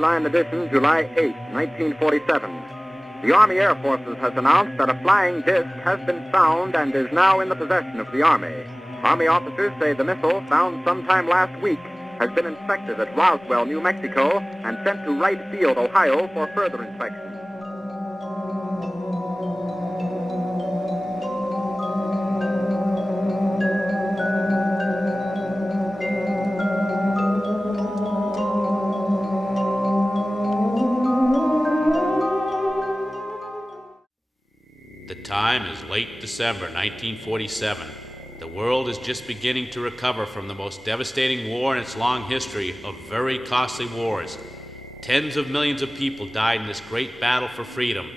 Headline edition, July 8, 1947. The Army Air Forces has announced that a flying disc has been found and is now in the possession of the Army. Army officers say the missile, found sometime last week, has been inspected at Roswell, New Mexico, and sent to Wright Field, Ohio, for further inspection. The time is late December 1947. The world is just beginning to recover from the most devastating war in its long history of very costly wars. Tens of millions of people died in this great battle for freedom.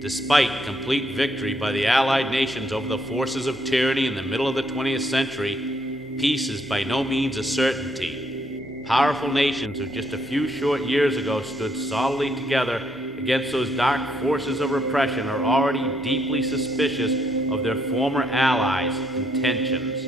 Despite complete victory by the Allied nations over the forces of tyranny in the middle of the 20th century, peace is by no means a certainty. Powerful nations who just a few short years ago stood solidly together against those dark forces of repression are already deeply suspicious of their former allies' intentions.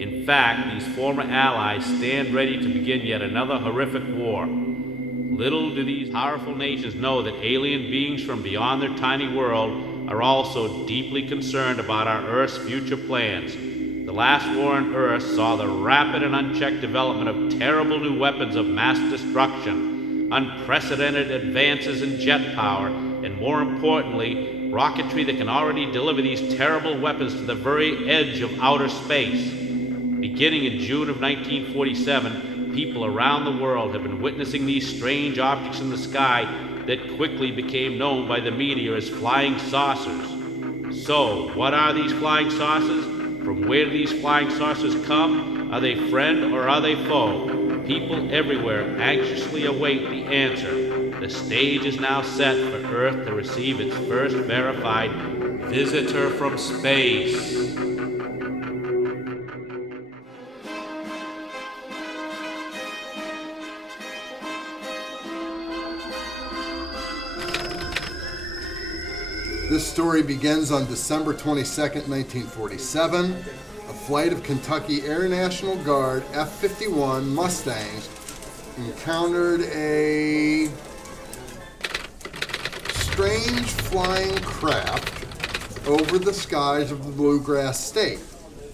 In fact, these former allies stand ready to begin yet another horrific war. Little do these powerful nations know that alien beings from beyond their tiny world are also deeply concerned about our Earth's future plans. The last war on Earth saw the rapid and unchecked development of terrible new weapons of mass destruction, unprecedented advances in jet power, and more importantly, rocketry that can already deliver these terrible weapons to the very edge of outer space. Beginning in June of 1947, people around the world have been witnessing these strange objects in the sky that quickly became known by the media as flying saucers. So, what are these flying saucers? From where do these flying saucers come? Are they friend or are they foe? People everywhere anxiously await the answer. The stage is now set for Earth to receive its first verified visitor from space. This story begins on December 22nd, 1947. A flight of Kentucky Air National Guard F-51 Mustangs encountered a strange flying craft over the skies of the Bluegrass State.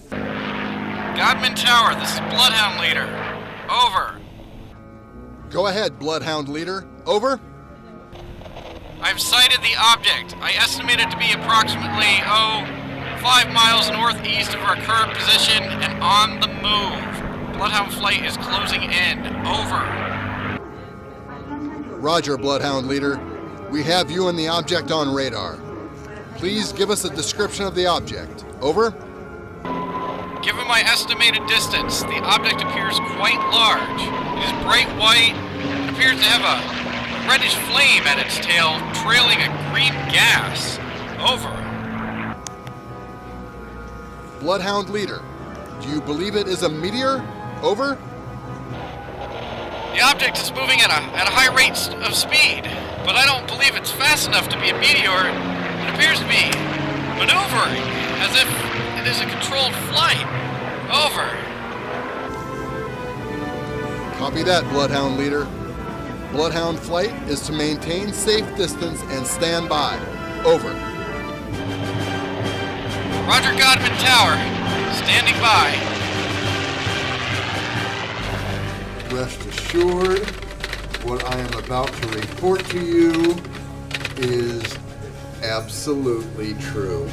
Godman Tower, this is Bloodhound Leader. Over. Go ahead, Bloodhound Leader. Over. I've sighted the object. I estimate it to be approximately, 5 miles northeast of our current position and on the move. Bloodhound flight is closing in. Over. Roger, Bloodhound Leader. We have you and the object on radar. Please give us a description of the object. Over. Given my estimated distance, the object appears quite large. It is bright white and appears to have a reddish flame at its tail, trailing a green gas. Over. Bloodhound Leader, do you believe it is a meteor? Over. The object is moving at a high rate of speed, but I don't believe it's fast enough to be a meteor. It appears to be maneuvering, as if it is a controlled flight. Over. Copy that, Bloodhound Leader. Bloodhound flight is to maintain safe distance and stand by. Over. Roger, Godman Tower. Standing by. Rest assured, what I am about to report to you is absolutely true.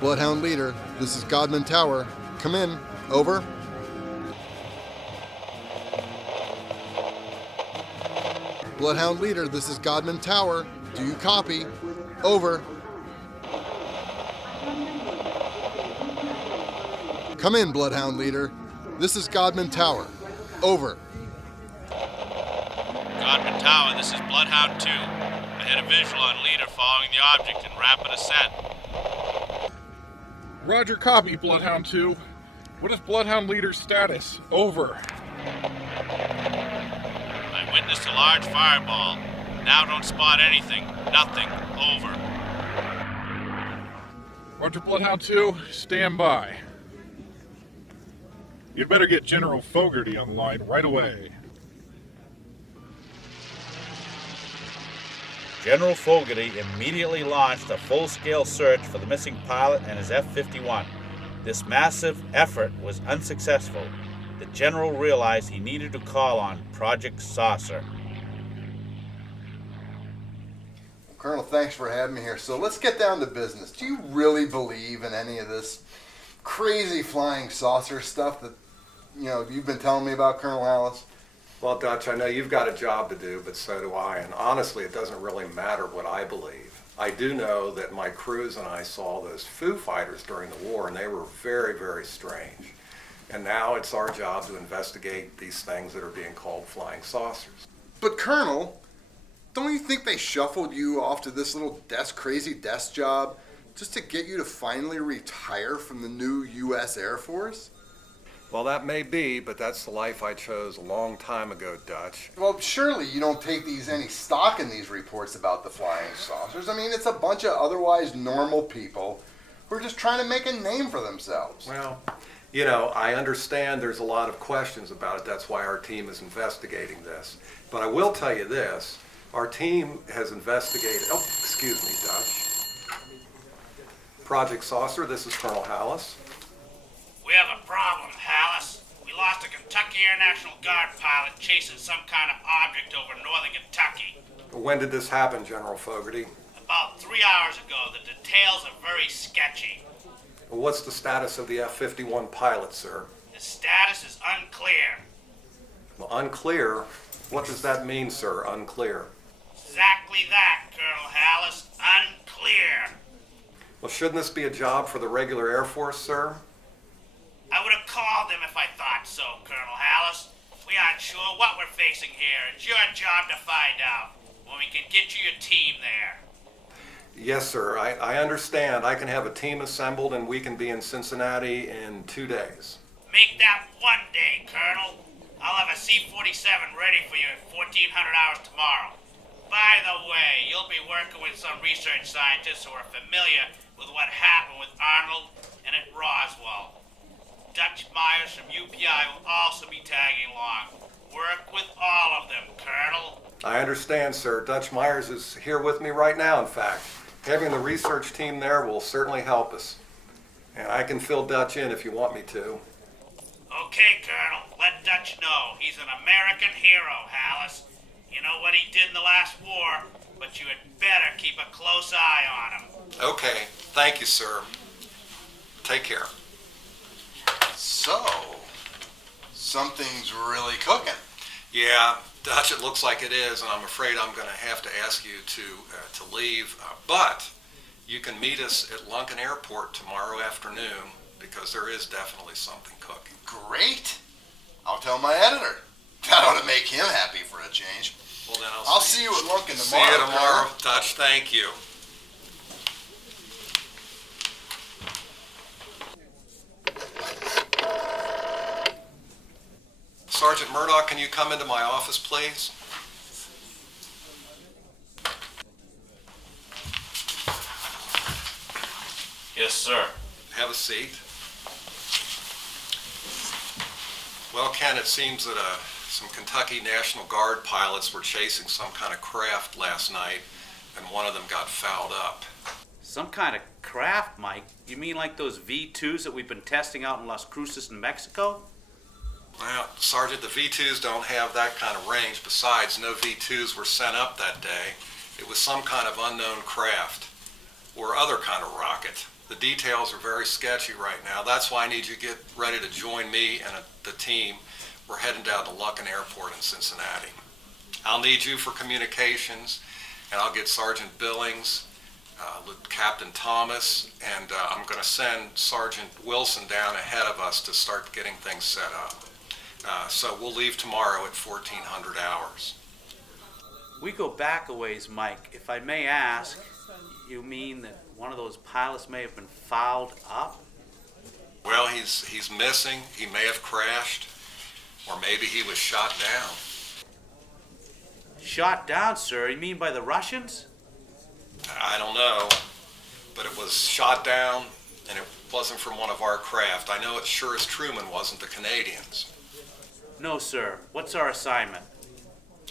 Bloodhound Leader, this is Godman Tower. Come in. Over. Bloodhound Leader, this is Godman Tower. Do you copy? Over. Come in, Bloodhound Leader. This is Godman Tower. Over. Godman Tower, this is Bloodhound 2. I had a visual on Leader following the object in rapid ascent. Roger, copy, Bloodhound 2. What is Bloodhound Leader's status? Over. My witnessed a large fireball. Now don't spot anything. Nothing. Over. Roger, Bloodhound 2, stand by. You'd better get General Fogarty on the line right away. General Fogarty immediately launched a full-scale search for the missing pilot and his F-51. This massive effort was unsuccessful. The general realized he needed to call on Project Saucer. Colonel, thanks for having me here. So let's get down to business. Do you really believe in any of this crazy flying saucer stuff that, you've been telling me about, Colonel Hallis? Well, Dutch, I know you've got a job to do, but so do I. And honestly, it doesn't really matter what I believe. I do know that my crews and I saw those Foo Fighters during the war, and they were very, very strange. And now it's our job to investigate these things that are being called flying saucers. But Colonel, don't you think they shuffled you off to this little crazy desk job just to get you to finally retire from the new U.S. Air Force? Well, that may be, but that's the life I chose a long time ago, Dutch. Well, surely you don't take any stock in these reports about the flying saucers. I mean, it's a bunch of otherwise normal people who are just trying to make a name for themselves. Well, I understand there's a lot of questions about it. That's why our team is investigating this. But I will tell you this. Our team has investigated... Oh, excuse me, Dutch. Project Saucer, this is Colonel Hallis. We have a problem, Hallis. We lost a Kentucky Air National Guard pilot chasing some kind of object over northern Kentucky. When did this happen, General Fogarty? About 3 hours ago. The details are very sketchy. What's the status of the F-51 pilot, sir? His status is unclear. Well, unclear? What does that mean, sir, unclear? Exactly that, Colonel Hallis. Unclear. Well, shouldn't this be a job for the regular Air Force, sir? I would have called him if I thought so, Colonel Hallis. We aren't sure what we're facing here. It's your job to find out when we can get you your team there. Yes, sir. I understand. I can have a team assembled and we can be in Cincinnati in 2 days. Make that 1 day, Colonel. I'll have a C-47 ready for you at 1400 hours tomorrow. By the way, you'll be working with some research scientists who are familiar with what happened with Arnold and at Roswell. Dutch Myers from UPI will also be tagging along. Work with all of them, Colonel. I understand, sir. Dutch Myers is here with me right now, in fact. Having the research team there will certainly help us. And I can fill Dutch in if you want me to. Okay, Colonel. Let Dutch know. He's an American hero, Hallis. You know what he did in the last war, but you had better keep a close eye on him. Okay. Thank you, sir. Take care. So, something's really cooking. Yeah, Dutch, it looks like it is, and I'm afraid I'm going to have to ask you to leave. But you can meet us at Lunken Airport tomorrow afternoon, because there is definitely something cooking. Great. I'll tell my editor. That ought to make him happy for a change. Well, then I'll see you at Lunken tomorrow. See you tomorrow, Dutch. Thank you. Sergeant Murdoch, can you come into my office, please? Yes, sir. Have a seat. Well, Ken, it seems that some Kentucky National Guard pilots were chasing some kind of craft last night, and one of them got fouled up. Some kind of craft, Mike? You mean like those V-2s that we've been testing out in Las Cruces, New Mexico? Well, Sergeant, the V-2s don't have that kind of range. Besides, no V-2s were sent up that day. It was some kind of unknown craft, or other kind of rocket. The details are very sketchy right now. That's why I need you to get ready to join me and the team. We're heading down to Lunken Airport in Cincinnati. I'll need you for communications, and I'll get Sergeant Billings, Captain Thomas, and I'm going to send Sergeant Wilson down ahead of us to start getting things set up. So we'll leave tomorrow at 1400 hours. We go back a ways, Mike. If I may ask, you mean that one of those pilots may have been fouled up? Well, he's missing. He may have crashed, or maybe he was shot down. shot down, sir? You mean by the Russians? I don't know, but it was shot down, and it wasn't from one of our craft. I know it sure as Truman wasn't the Canadians. No, sir. What's our assignment?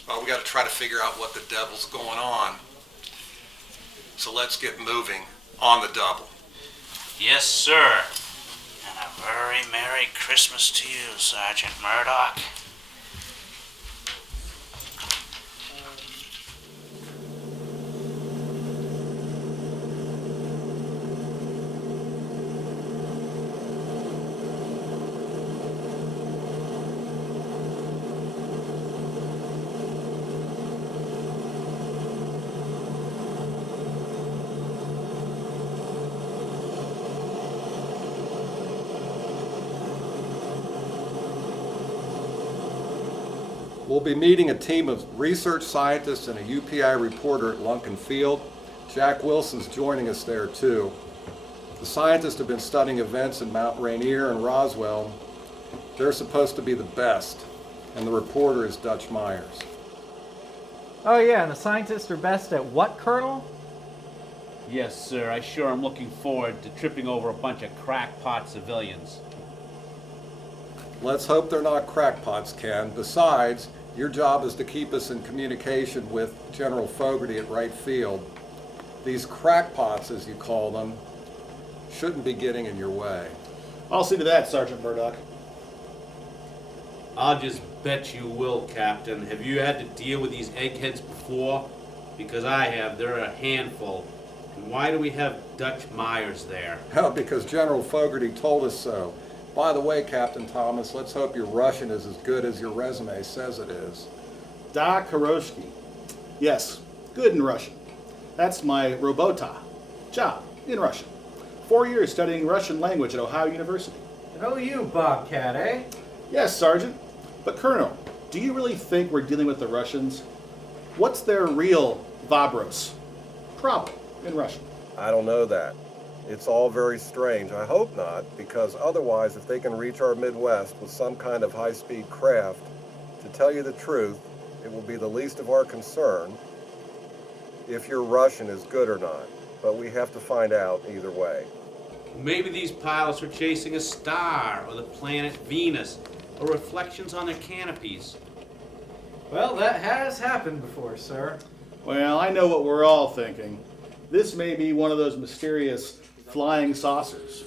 Well, we got to try to figure out what the devil's going on. So let's get moving on the double. Yes, sir. And a very Merry Christmas to you, Sergeant Murdoch. We'll be meeting a team of research scientists and a UPI reporter at Lunken Field. Jack Wilson's joining us there too. The scientists have been studying events in Mount Rainier and Roswell. They're supposed to be the best, and the reporter is Dutch Myers. Oh yeah, and the scientists are best at what, Colonel? Yes, sir. I sure am looking forward to tripping over a bunch of crackpot civilians. Let's hope they're not crackpots, Ken. Besides, your job is to keep us in communication with General Fogarty at Wright Field. These crackpots, as you call them, shouldn't be getting in your way. I'll see to that, Sergeant Murdoch. I'll just bet you will, Captain. Have you had to deal with these eggheads before? Because I have. They're a handful. And why do we have Dutch Myers there? Well, because General Fogarty told us so. By the way, Captain Thomas, let's hope your Russian is as good as your resume says it is. Da Kuroshki. Yes, good in Russian. That's my robota job in Russian. 4 years studying Russian language at Ohio University. Oh, you Bobcat, eh? Yes, Sergeant. But Colonel, do you really think we're dealing with the Russians? What's their real Vabros problem in Russian? I don't know that. It's all very strange. I hope not, because otherwise, if they can reach our Midwest with some kind of high-speed craft, to tell you the truth, it will be the least of our concern if your Russian is good or not. But we have to find out either way. Maybe these pilots are chasing a star, or the planet Venus, or reflections on their canopies. Well, that has happened before, sir. Well, I know what we're all thinking. This may be one of those mysterious flying saucers.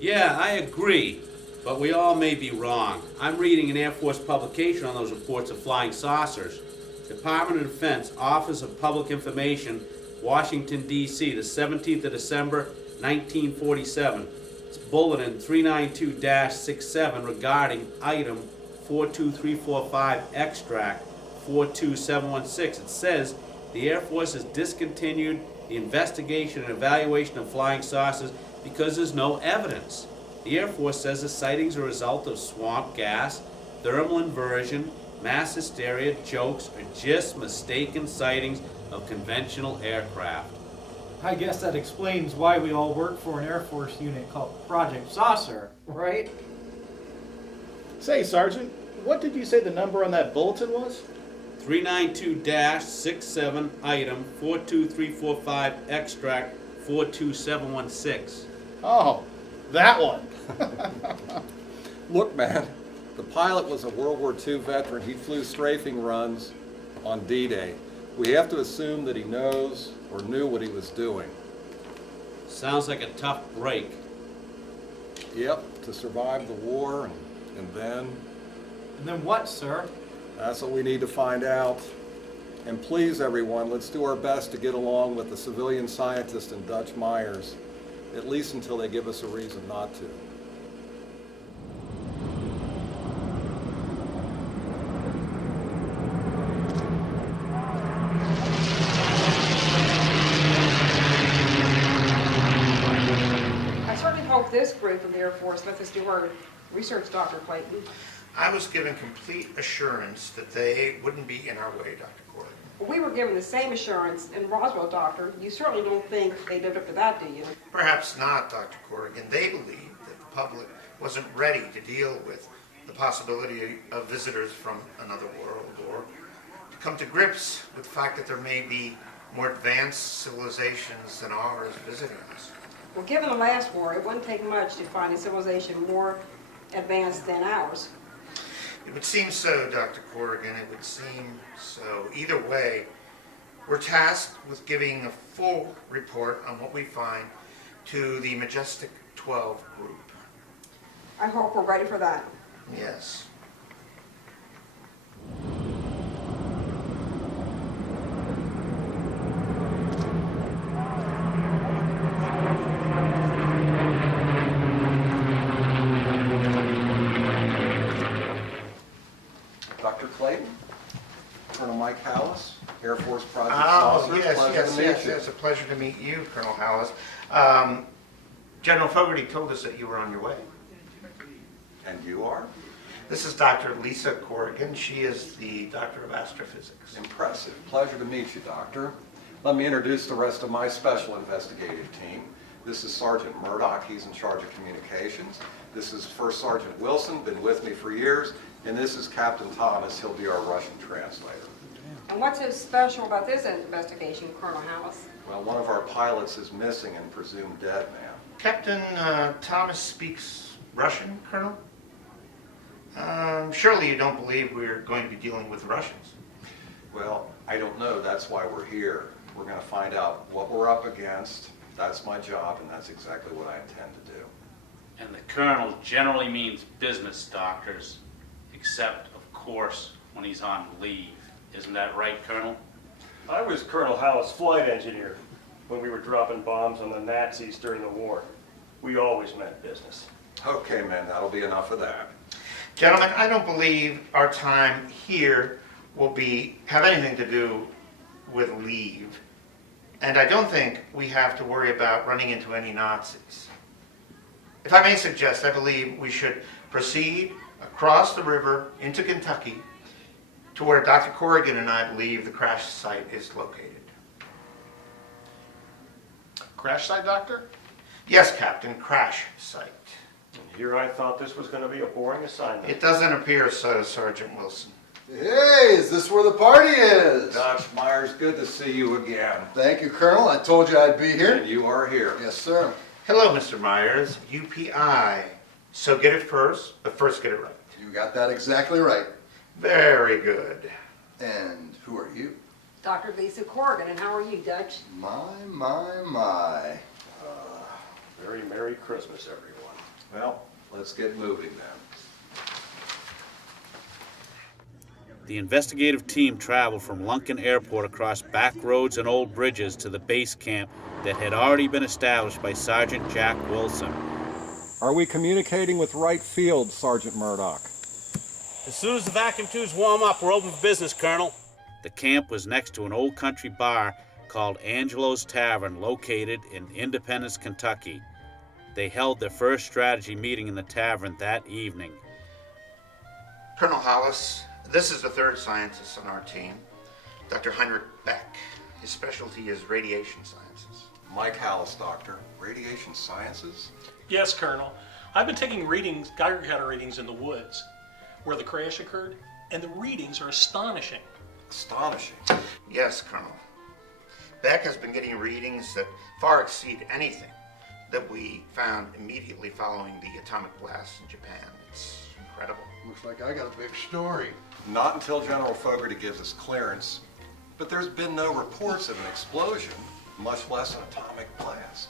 Yeah, I agree, but we all may be wrong. I'm reading an Air Force publication on those reports of flying saucers. Department of Defense, Office of Public Information, Washington, D.C., the 17th of December, 1947. It's Bulletin 392-67 regarding item 42345 extract 42716. It says the Air Force has discontinued the investigation and evaluation of flying saucers because there's no evidence. The Air Force says the sightings are a result of swamp gas, thermal inversion, mass hysteria, jokes, or just mistaken sightings of conventional aircraft. I guess that explains why we all work for an Air Force unit called Project Saucer, right? Say, Sergeant, what did you say the number on that bulletin was? 392-67 item 42345 extract 42716. Oh, that one. Look, man, the pilot was a World War II veteran. He flew strafing runs on D-Day. We have to assume that he knows or knew what he was doing. Sounds like a tough break. Yep, to survive the war and then... And then what, sir? That's what we need to find out. And please, everyone, let's do our best to get along with the civilian scientist and Dutch Myers, at least until they give us a reason not to. I certainly hope this group of the Air Force lets us do our research, Dr. Clayton. I was given complete assurance that they wouldn't be in our way, Dr. Corrigan. We were given the same assurance in Roswell, Doctor. You certainly don't think they lived up to that, do you? Perhaps not, Dr. Corrigan. They believed that the public wasn't ready to deal with the possibility of visitors from another world or come to grips with the fact that there may be more advanced civilizations than ours visiting us. Well, given the last war, it wouldn't take much to find a civilization more advanced than ours. It would seem so, Dr. Corrigan. It would seem so. Either way, we're tasked with giving a full report on what we find to the Majestic 12 group. I hope we're ready for that. Yes. Dr. Clayton, Colonel Mike Hallis, Air Force Project Oh, Saucer. yes, Pleasure yes, to meet yes. you. It's a pleasure to meet you, Colonel Hallis. General Fogarty told us that you were on your way. And you are? This is Dr. Lisa Corrigan. She is the Doctor of Astrophysics. Impressive. Pleasure to meet you, Doctor. Let me introduce the rest of my special investigative team. This is Sergeant Murdoch. He's in charge of communications. This is First Sergeant Wilson, been with me for years. And this is Captain Thomas. He'll be our Russian translator. And what's so special about this investigation, Colonel Hallis? Well, one of our pilots is missing and presumed dead, ma'am. Captain Thomas speaks Russian, Colonel? Surely you don't believe we're going to be dealing with Russians? Well, I don't know. That's why we're here. We're going to find out what we're up against. That's my job, and that's exactly what I intend to do. And the colonel generally means business doctors, except, of course, when he's on leave. Isn't that right, Colonel? I was Colonel Hallis' flight engineer when we were dropping bombs on the Nazis during the war. We always meant business. Okay, men, that'll be enough of that. Gentlemen, I don't believe our time here will have anything to do with leave. And I don't think we have to worry about running into any Nazis. If I may suggest, I believe we should proceed across the river into Kentucky to where Dr. Corrigan and I believe the crash site is located. Crash site, Doctor? Yes, Captain, crash site. And here I thought this was going to be a boring assignment. It doesn't appear so, Sergeant Wilson. Hey, is this where the party is? Dutch Myers, good to see you again. Thank you, Colonel. I told you I'd be here. And you are here. Yes, sir. Hello, Mr. Myers. UPI. So get it first, but first get it right. You got that exactly right. Very good. And who are you? Dr. Lisa Corrigan, and how are you, Dutch? My. Very Merry Christmas, everyone. Well, let's get moving then. The investigative team traveled from Lunken Airport across back roads and old bridges to the base camp that had already been established by Sergeant Jack Wilson. Are we communicating with right field, Sergeant Murdoch? As soon as the vacuum tubes warm up, we're open for business, Colonel. The camp was next to an old country bar called Angelo's Tavern, located in Independence, Kentucky. They held their first strategy meeting in the tavern that evening. Colonel Hollis, this is the third scientist on our team, Dr. Heinrich Beck. His specialty is radiation sciences. Mike Hallis, Doctor. Radiation sciences? Yes, Colonel. I've been taking readings, Geiger counter readings in the woods where the crash occurred, and the readings are astonishing. Astonishing? Yes, Colonel. Beck has been getting readings that far exceed anything that we found immediately following the atomic blast in Japan. It's incredible. Looks like I got a big story. Not until General Fogarty gives us clearance. But there's been no reports of an explosion, much less an atomic blast.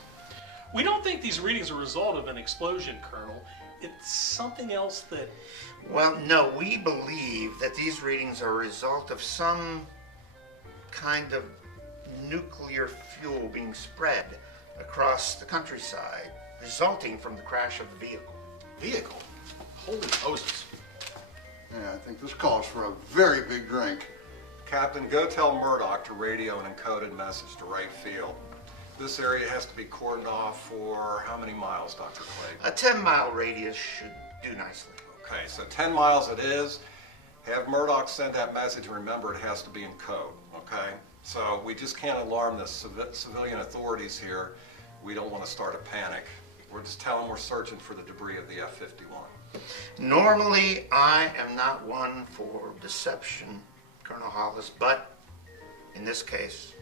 We don't think these readings are a result of an explosion, Colonel. It's something else that... Well, no, we believe that these readings are a result of some kind of nuclear fuel being spread across the countryside, resulting from the crash of the vehicle. Vehicle? Holy Moses. Yeah, I think this calls for a very big drink. Captain, go tell Murdoch to radio an encoded message to right field. This area has to be cordoned off for how many miles, Dr. Clay? A 10-mile radius should do nicely. Okay, so 10 miles it is. Have Murdoch send that message, and remember it has to be in code, okay? So we just can't alarm the civilian authorities here. We don't want to start a panic. We're just telling we're searching for the debris of the F-51. Normally, I am not one for deception, Colonel Hollis, but in this case,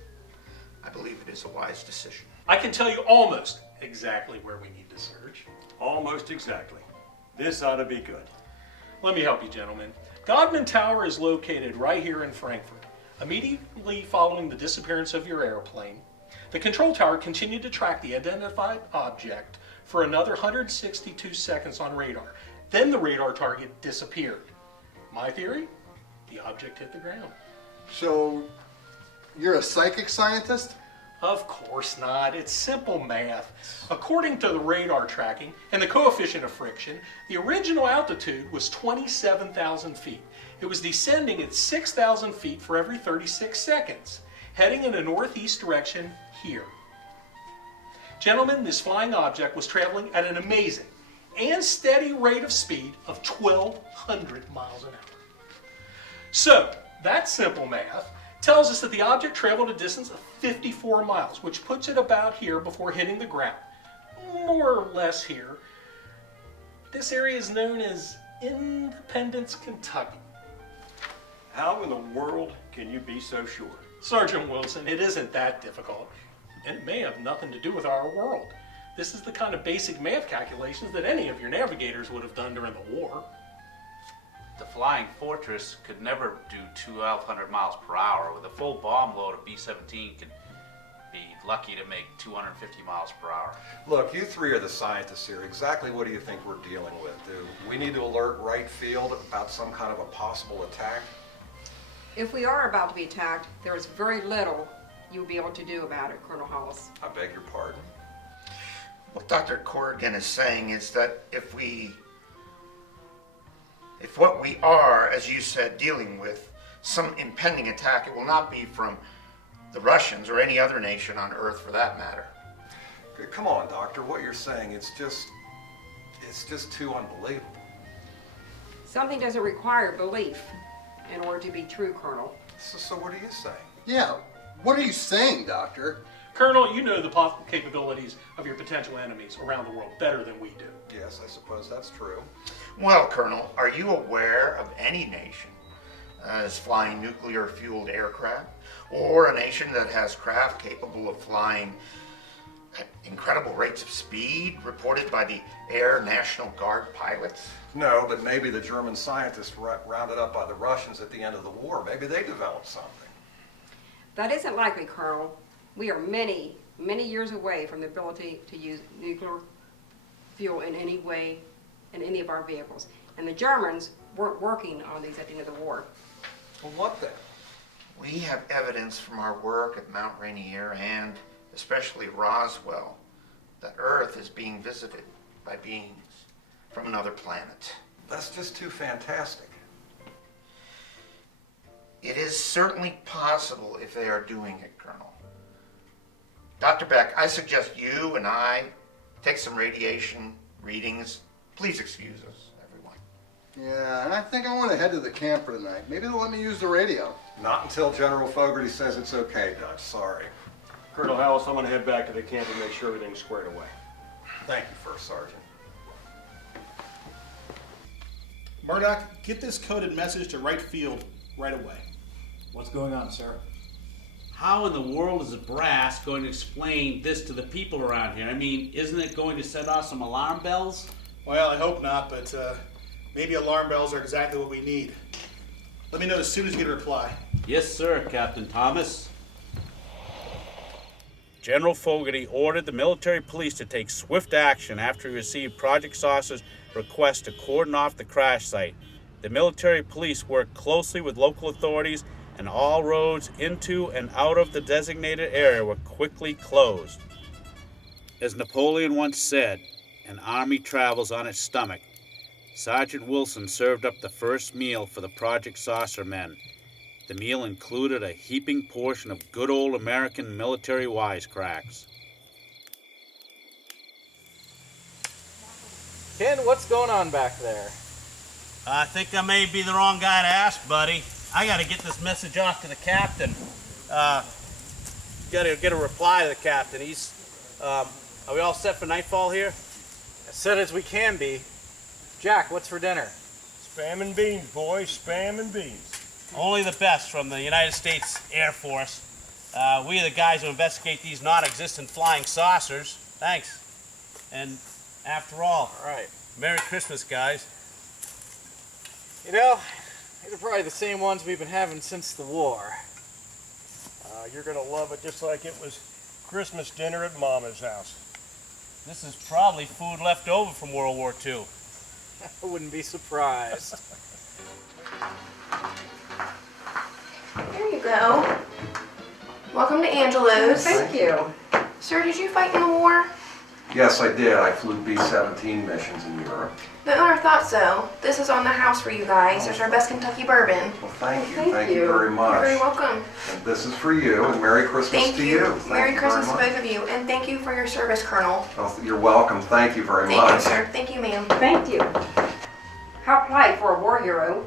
I believe it is a wise decision. I can tell you almost exactly where we need to search. Almost exactly. This ought to be good. Let me help you, gentlemen. Godman Tower is located right here in Frankfurt. Immediately following the disappearance of your airplane, the control tower continued to track the identified object for another 162 seconds on radar. Then the radar target disappeared. My theory? The object hit the ground. So, you're a psychic scientist? Of course not. It's simple math. According to the radar tracking and the coefficient of friction, the original altitude was 27,000 feet. It was descending at 6,000 feet for every 36 seconds, heading in a northeast direction here. Gentlemen, this flying object was traveling at an amazing and steady rate of speed of 1,200 miles an hour. So, that simple math tells us that the object traveled a distance of 54 miles, which puts it about here before hitting the ground. More or less here. This area is known as Independence, Kentucky. How in the world can you be so sure? Sergeant Wilson, it isn't that difficult, and it may have nothing to do with our world. This is the kind of basic math calculations that any of your navigators would have done during the war. The Flying Fortress could never do 1,200 miles per hour. With a full bomb load, a B-17 could be lucky to make 250 miles per hour. Look, you three are the scientists here. Exactly what do you think we're dealing with? Do we need to alert right field about some kind of a possible attack? If we are about to be attacked, there is very little you'll be able to do about it, Colonel Hollis. I beg your pardon. What Dr. Corrigan is saying is that if what we are, as you said, dealing with some impending attack, it will not be from the Russians or any other nation on Earth for that matter. Come on, Doctor. What you're saying, it's just too unbelievable. Something doesn't require belief in order to be true, Colonel. So what are you saying? Yeah, what are you saying, Doctor? Colonel, you know the possible capabilities of your potential enemies around the world better than we do. Yes, I suppose that's true. Well, Colonel, are you aware of any nation as flying nuclear-fueled aircraft, or a nation that has craft capable of flying at incredible rates of speed, reported by the Air National Guard pilots? No, but maybe the German scientists rounded up by the Russians at the end of the war. Maybe they developed something. That isn't likely, Colonel. We are many, many years away from the ability to use nuclear fuel in any way in any of our vehicles. And the Germans weren't working on these at the end of the war. Well, what then? We have evidence from our work at Mount Rainier and especially Roswell that Earth is being visited by beings from another planet. That's just too fantastic. It is certainly possible if they are doing it, Colonel. Dr. Beck, I suggest you and I take some radiation readings. Please excuse us, everyone. Yeah, and I think I want to head to the camp for tonight. Maybe they'll let me use the radio. Not until General Fogarty says it's okay, Dutch. Sorry. Colonel Hallis, I'm going to head back to the camp and make sure everything's squared away. Thank you, First Sergeant. Murdoch, get this coded message to right field right away. What's going on, sir? How in the world is the brass going to explain this to the people around here? I mean, isn't it going to set off some alarm bells? Well, I hope not, but maybe alarm bells are exactly what we need. Let me know as soon as you get a reply. Yes, sir, Captain Thomas. General Fogarty ordered the military police to take swift action after he received Project Saucer's request to cordon off the crash site. The military police worked closely with local authorities, and all roads into and out of the designated area were quickly closed. As Napoleon once said, an army travels on its stomach. Sergeant Wilson served up the first meal for the Project Saucer men. The meal included a heaping portion of good old American military wisecracks. Ken, what's going on back there? I think I may be the wrong guy to ask, buddy. I gotta get this message off to the captain. Gotta get a reply to the captain. Are we all set for nightfall here? As set as we can be. Jack, what's for dinner? Spam and beans, boys. Spam and beans. Only the best from the United States Air Force. We are the guys who investigate these non-existent flying saucers. Thanks. And after all, Merry Christmas, guys. You know, these are probably the same ones we've been having since the war. You're gonna love it just like it was Christmas dinner at Mama's house. This is probably food left over from World War II. I wouldn't be surprised. There you go. Welcome to Angelo's. Thank you. Sir, did you fight in the war? Yes, I did. I flew B-17 missions in Europe. The owner thought so. This is on the house for you guys. There's our best Kentucky bourbon. Well, thank you. Thank you very much. You're very welcome. And this is for you, and Merry Christmas Thank to you. you. Merry Christmas to both of you, and thank you for your service, Colonel. Well, you're welcome. Thank you very Thank much. you, sir. Thank you, ma'am. Thank you. How polite for a war hero.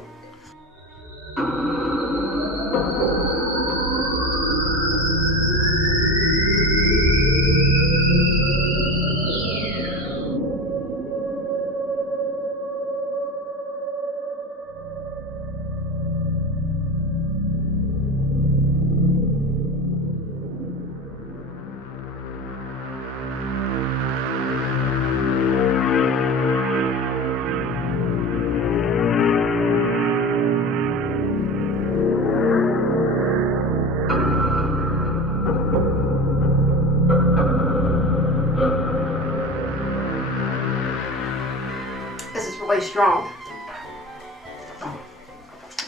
Really strong.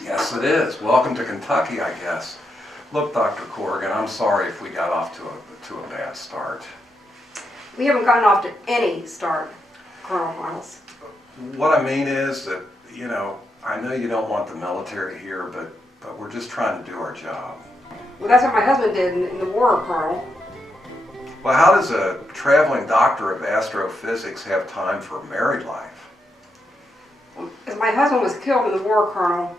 Yes, it is. Welcome to Kentucky, I guess. Look, Dr. Corrigan, I'm sorry if we got off to a bad start. We haven't gotten off to any start, Colonel Miles. What I mean is that, you know, I know you don't want the military here, but we're just trying to do our job. Well, that's what my husband did in the war, Colonel. Well, how does a traveling doctor of astrophysics have time for a married life? As my husband was killed in the war, Colonel,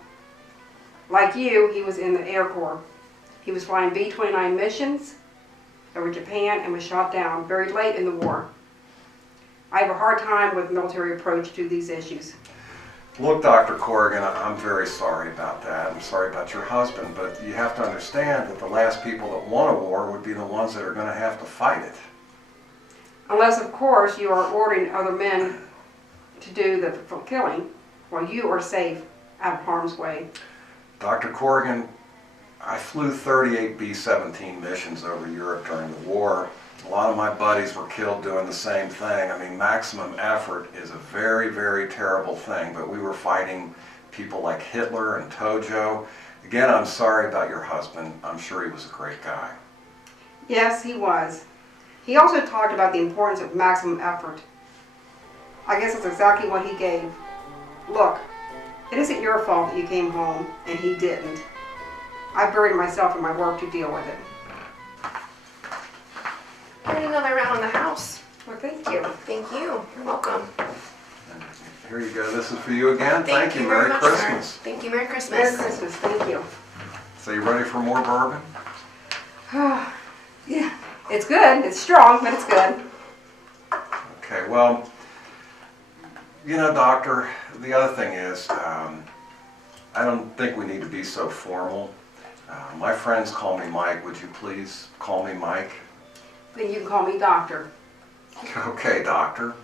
like you, he was in the Air Corps. He was flying B-29 missions over Japan and was shot down very late in the war. I have a hard time with the military approach to these issues. Look, Dr. Corrigan, I'm very sorry about that. I'm sorry about your husband, but you have to understand that the last people that want a war would be the ones that are going to have to fight it. Unless, of course, you are ordering other men to do the killing while you are safe out of harm's way. Dr. Corrigan, I flew 38 B-17 missions over Europe during the war. A lot of my buddies were killed doing the same thing. I mean, maximum effort is a very, very terrible thing, but we were fighting people like Hitler and Tojo. Again, I'm sorry about your husband. I'm sure he was a great guy. Yes, he was. He also talked about the importance of maximum effort. I guess that's exactly what he gave. Look, it isn't your fault that you came home and he didn't. I buried myself in my work to deal with it. Here's another round in the house. Well, thank you. Thank you. You're welcome. Here you go. This is for you again. Thank you Merry very much, Christmas. sir. Thank you. Merry Christmas. Merry Christmas. Thank you. So you ready for more bourbon? Yeah, it's good. It's strong, but it's good. Okay, well, you know, Doctor, the other thing is, I don't think we need to be so formal. My friends call me Mike. Would you please call me Mike? Then you can call me Doctor. Okay, Doctor.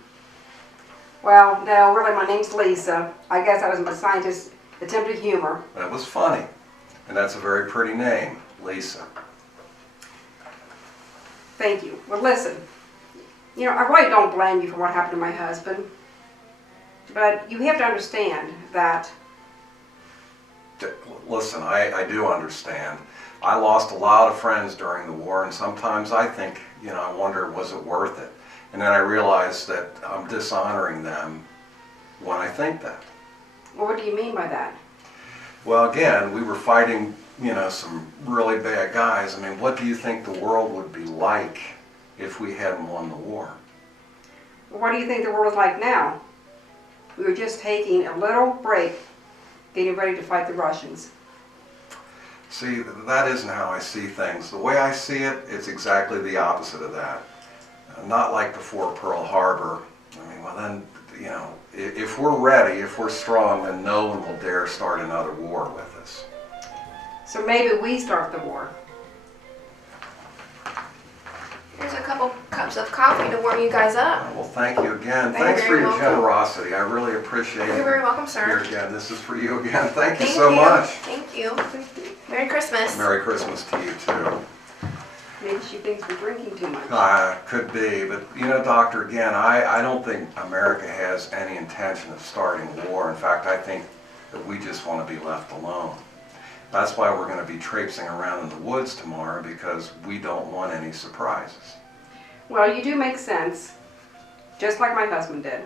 Well, no, really, my name's Lisa. I guess I was my scientist's attempt at humor. That was funny. And that's a very pretty name, Lisa. Thank you. Well, listen, you know, I really don't blame you for what happened to my husband. But you have to understand that... Listen, I do understand. I lost a lot of friends during the war, and sometimes I think, you know, I wonder, was it worth it? And then I realize that I'm dishonoring them when I think that. Well, what do you mean by that? Well, again, we were fighting, you know, some really bad guys. I mean, what do you think the world would be like if we hadn't won the war? Well, what do you think the world is like now? We were just taking a little break, getting ready to fight the Russians. See, that isn't how I see things. The way I see it, it's exactly the opposite of that. Not like before Pearl Harbor. I mean, well then, you know, if we're ready, if we're strong, then no one will dare start another war with us. So maybe we start the war. Here's a couple cups of coffee to warm you guys up. Well, thank you again. You're Thanks for very your welcome. generosity. I really appreciate it. You're very welcome, sir. Here again, this is for you again. Thank you Thank so much. Thank you. Merry Christmas. Merry Christmas to you, too. Maybe she thinks we're drinking too much. Could be, but you know, Doctor, again, I don't think America has any intention of starting a war. In fact, I think that we just want to be left alone. That's why we're going to be traipsing around in the woods tomorrow, because we don't want any surprises. Well, you do make sense, just like my husband did.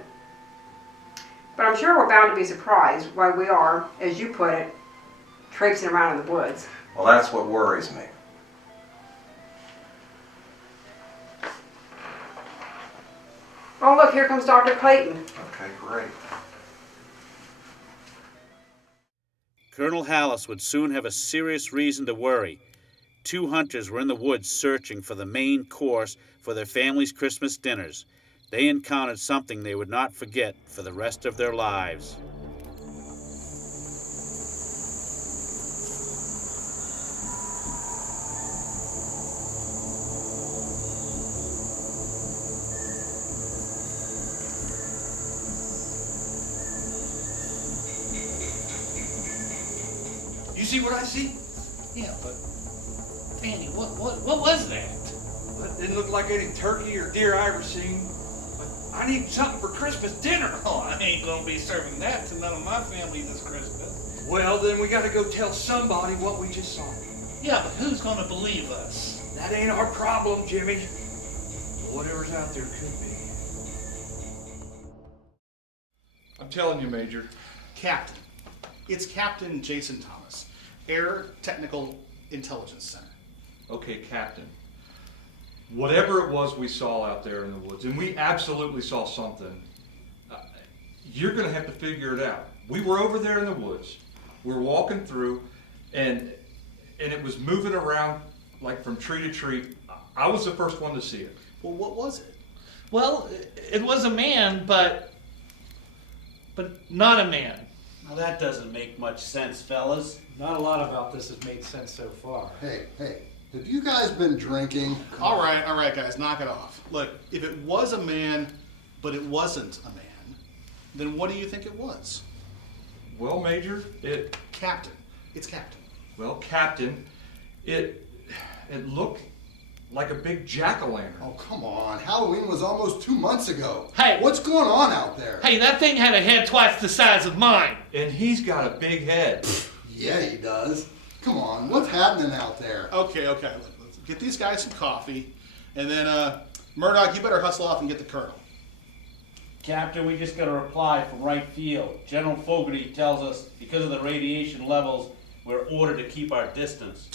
But I'm sure we're bound to be surprised why we are, as you put it, traipsing around in the woods. Well, that's what worries me. Oh, look, here comes Dr. Clayton. Okay, great. Colonel Hallis would soon have a serious reason to worry. 2 hunters were in the woods searching for the main course for their family's Christmas dinners. They encountered something they would not forget for the rest of their lives. You see what I see? Yeah, but Fanny, what was that? Well, it didn't look like any turkey or deer I ever seen. But I need something for Christmas dinner. Oh, I ain't gonna be serving that to none of my family this Christmas. Well, then we gotta go tell somebody what we just saw. Yeah, but who's gonna believe us? That ain't our problem, Jimmy. Whatever's out there could be. I'm telling you, Major. Captain. It's Captain Jason Thomas, Air Technical Intelligence Center. Okay, Captain. Whatever it was we saw out there in the woods, and we absolutely saw something, you're going to have to figure it out. We were over there in the woods. We're walking through, and it was moving around like from tree to tree. I was the first one to see it. Well, what was it? Well, it was a man, but not a man. Now that doesn't make much sense, fellas. Not a lot about this has made sense so far. Hey, have you guys been drinking? All right, guys, knock it off. Look, if it was a man, but it wasn't a man, then what do you think it was? Well, Major, Captain. It's Captain. Well, Captain, it looked like a big jack-o'-lantern. Oh, come on. Halloween was almost 2 months ago. Hey. What's going on out there? Hey, that thing had a head twice the size of mine. And he's got a big head. Yeah, he does. Come on, what's happening out there? Okay. Let's get these guys some coffee. And then, Murdoch, you better hustle off and get the colonel. Captain, we just got a reply from right field. General Fogarty tells us because of the radiation levels, we're ordered to keep our distance.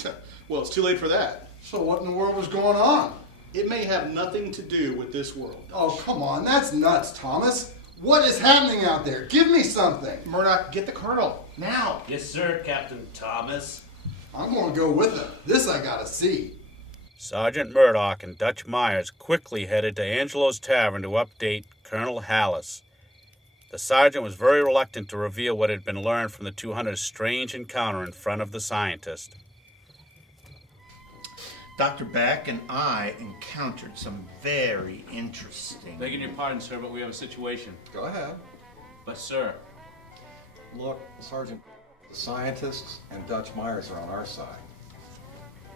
Well, it's too late for that. So what in the world was going on? It may have nothing to do with this world. Oh, come on, that's nuts, Thomas. What is happening out there? Give me something. Murdoch, get the colonel, now. Yes, sir, Captain Thomas. I'm going to go with him. This I gotta see. Sergeant Murdoch and Dutch Myers quickly headed to Angelo's Tavern to update Colonel Hallis. The sergeant was very reluctant to reveal what had been learned from the 2 hunters' strange encounter in front of the scientist. Dr. Beck and I encountered some very interesting... Begging your pardon, sir, but we have a situation. Go ahead. But, sir... Look, Sergeant, the scientists and Dutch Myers are on our side.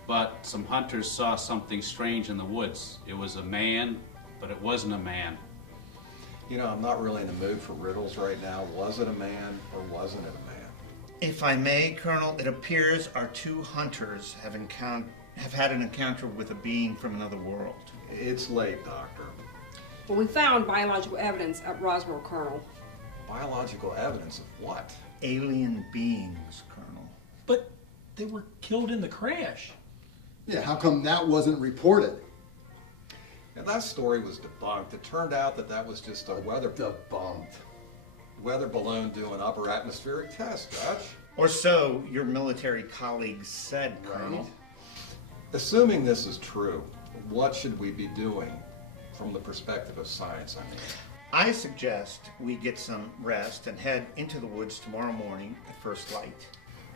But some hunters saw something strange in the woods. It was a man, but it wasn't a man. You know, I'm not really in the mood for riddles right now. Was it a man or wasn't it a man? If I may, Colonel, it appears our 2 hunters have had an encounter with a being from another world. It's late, Doctor. Well, we found biological evidence at Roswell, Colonel. Biological evidence of what? Alien beings, Colonel. But they were killed in the crash. Yeah, how come that wasn't reported? Now, that story was debunked. It turned out that was just a weather balloon doing upper atmospheric tests, Dutch. Or so your military colleagues said, Colonel. Assuming this is true, what should we be doing from the perspective of science, I mean? I suggest we get some rest and head into the woods tomorrow morning at first light.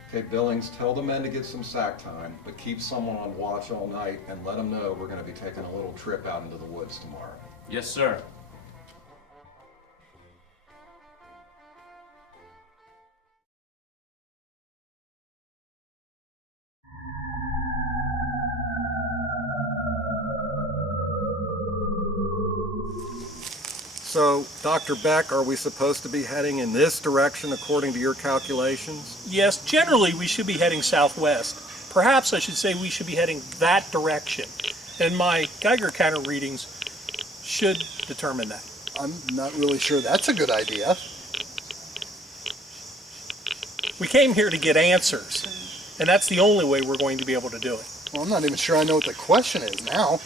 Okay, Billings, tell the men to get some sack time, but keep someone on watch all night and let them know we're going to be taking a little trip out into the woods tomorrow. Yes, sir. So, Dr. Beck, are we supposed to be heading in this direction according to your calculations? Yes, generally we should be heading southwest. Perhaps I should say we should be heading that direction. And my Geiger counter readings should determine that. I'm not really sure that's a good idea. We came here to get answers, and that's the only way we're going to be able to do it. Well, I'm not even sure I know what the question is now.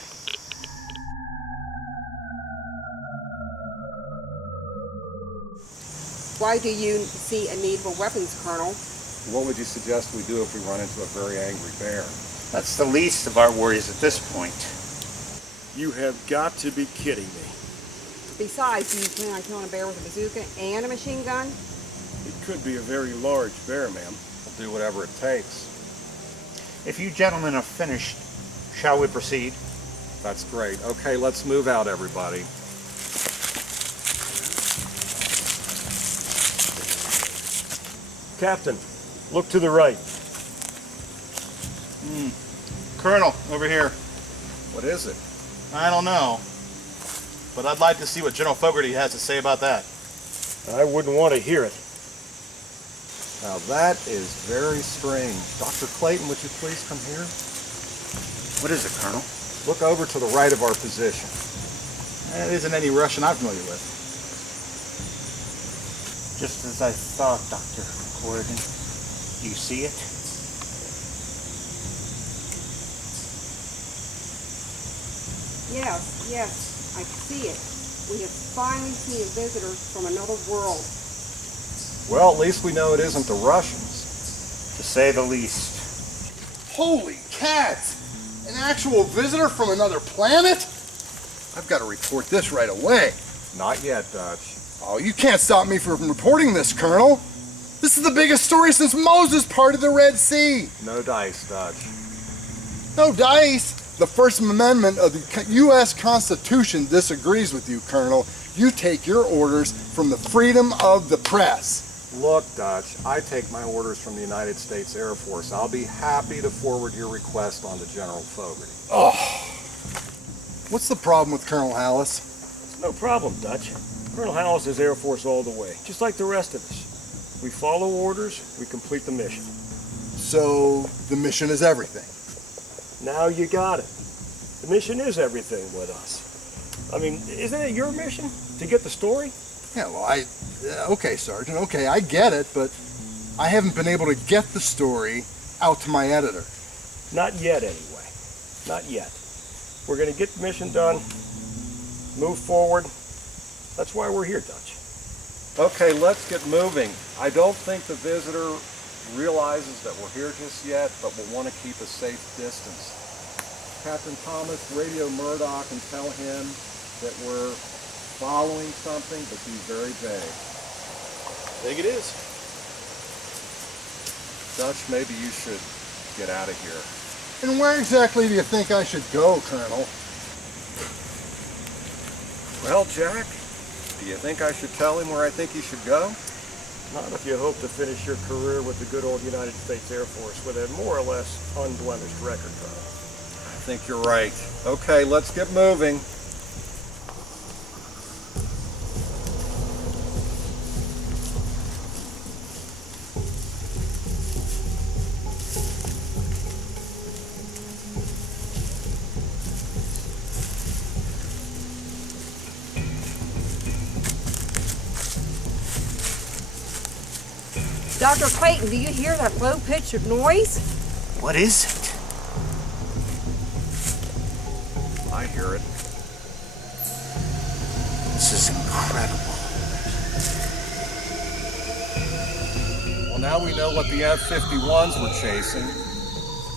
Why do you see a need for weapons, Colonel? What would you suggest we do if we run into a very angry bear? That's the least of our worries at this point. You have got to be kidding me. Besides, do you plan on killing a bear with a bazooka and a machine gun? It could be a very large bear, ma'am. We'll do whatever it takes. If you gentlemen are finished, shall we proceed? That's great. Okay, let's move out, everybody. Captain, look to the right. Colonel, over here. What is it? I don't know. But I'd like to see what General Fogarty has to say about that. I wouldn't want to hear it. Now that is very strange. Dr. Clayton, would you please come here? What is it, Colonel? Look over to the right of our position. It isn't any Russian I'm familiar with. Just as I thought, Dr. Corrigan. Do you see it? Yes, I see it. We have finally seen a visitor from another world. Well, at least we know it isn't the Russians. To say the least. Holy cats! An actual visitor from another planet? I've got to report this right away. Not yet, Dutch. Oh, you can't stop me from reporting this, Colonel. This is the biggest story since Moses parted the Red Sea. No dice, Dutch. No dice. The First Amendment of the U.S. Constitution disagrees with you, Colonel. You take your orders from the freedom of the press. Look, Dutch, I take my orders from the United States Air Force. I'll be happy to forward your request on to General Fogarty. Oh. What's the problem with Colonel Hallis? No problem, Dutch. Colonel Hallis is Air Force all the way, just like the rest of us. We follow orders, we complete the mission. So, the mission is everything? Now you got it. The mission is everything with us. I mean, isn't it your mission to get the story? Yeah, well, okay, Sergeant, okay, I get it, but I haven't been able to get the story out to my editor. Not yet, anyway. Not yet. We're going to get the mission done, move forward. That's why we're here, Dutch. Okay, let's get moving. I don't think the visitor realizes that we're here just yet, but we'll want to keep a safe distance. Captain Thomas, radio Murdoch and tell him that we're following something, but be very vague. Vague it is. Dutch, maybe you should get out of here. And where exactly do you think I should go, Colonel? Well, Jack, do you think I should tell him where I think he should go? Not if you hope to finish your career with the good old United States Air Force with a more or less unblemished record, Colonel. I think you're right. Okay, let's get moving. Dr. Clayton, do you hear that low-pitched noise? What is it? I hear it. This is incredible. Well, now we know what the F-51s were chasing.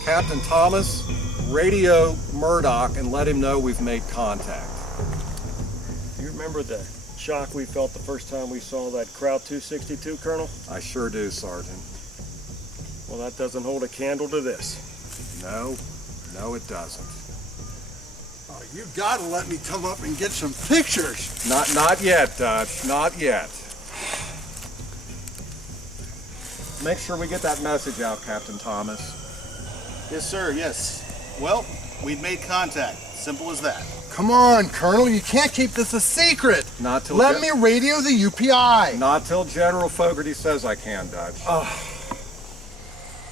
Captain Thomas, radio Murdoch and let him know we've made contact. You remember the shock we felt the first time we saw that Kraut 262, Colonel? I sure do, Sergeant. Well, that doesn't hold a candle to this. No, it doesn't. Oh, you gotta let me come up and get some pictures. Not yet, Dutch. Not yet. Make sure we get that message out, Captain Thomas. Yes, sir, yes. Well, we've made contact. Simple as that. Come on, Colonel, you can't keep this a secret. Not till Let me radio the UPI. Not till General Fogarty says I can, Dutch.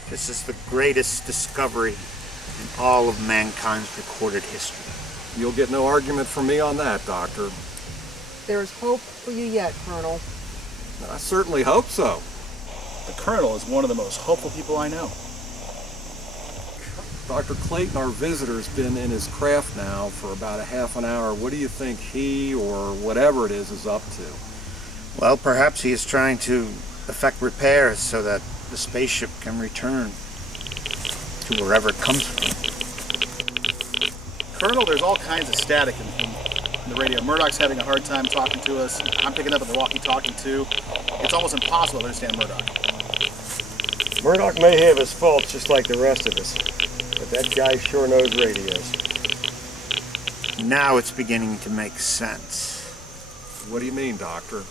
This is the greatest discovery in all of mankind's recorded history. You'll get no argument from me on that, Doctor. There's hope for you yet, Colonel. I certainly hope so. The Colonel is one of the most hopeful people I know. Dr. Clayton, our visitor, has been in his craft now for about a half an hour. What do you think he, or whatever it is up to? Well, perhaps he is trying to effect repairs so that the spaceship can return to wherever it comes from. Colonel, there's all kinds of static in the radio. Murdoch's having a hard time talking to us. I'm picking up at the walkie-talkie too. It's almost impossible to understand Murdoch. Murdoch may have his faults just like the rest of us, but that guy sure knows radios. Now it's beginning to make sense. What do you mean, Doctor?